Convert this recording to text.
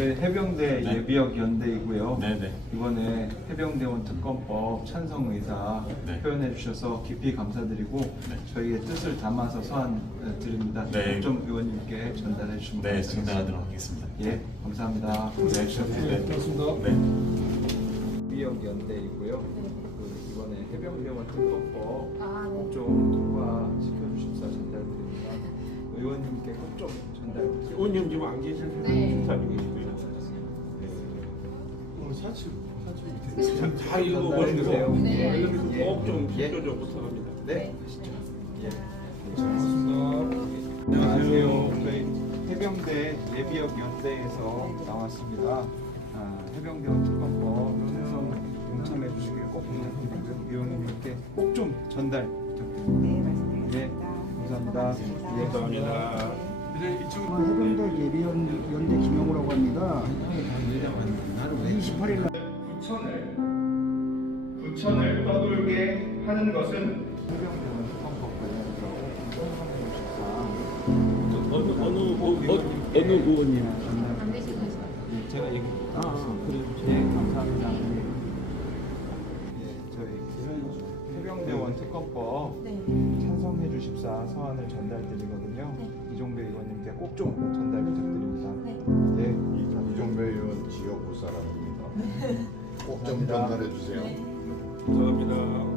네, 해병대 네. 예비역 연대이고요. 네네. 이번에 해병대원 특검법 찬성 의사 네. 표현해 주셔서 깊이 감사드리고 네. 저희의 뜻을 담아서 서한 어, 드립니다. 네. 좀 의원님께 전달해 주시면 네, 감사하겠습니다. 전달하도록 하겠습니다. 예, 감사합니다. 네, 네. 네. 예비역 연대이고요. 그 이번에 해병대원 특검법 아, 네. 좀 통과 시켜 주십사 전달드립니다. 의원님께 꼭 좀 전달드립니다. 의원님 지금 안 계실 텐데 네. 사칠 사칠 다. 네. 여기서 예. 꼭좀 예. 비춰줘 부탁합니다. 네, 가시죠. 예. 고맙습니다. 안녕하세요. 저희 해병대 예비역 연대에서 나왔습니다. 아, 해병대원 특검법 찬성 동참해 주시길 꼭 부탁드리고요. 의원님께 꼭 좀 전달 부탁드립니다. 네. 네, 감사합니다. 예. 감사합니다. 해병대 28일 날 부천을 부천을 떠돌게 하는 것은 해병대원 특검법 관련해서 어느 어느 어, 어, 어느 의원님? 안 되시고 있어요. 예, 제가 얘기 아, 그래요. 예, 감사합니다. 예, 저희 해병대원 특검법 네. 찬성해 주십사 서한을 전달드리거든요. 이종배 의원님께 꼭 좀 전달 부탁드립니다. 네. 예, 이종배 의원 지역구 사람입니다. 꼭 좀. 전달해 주세요. 감사합니다.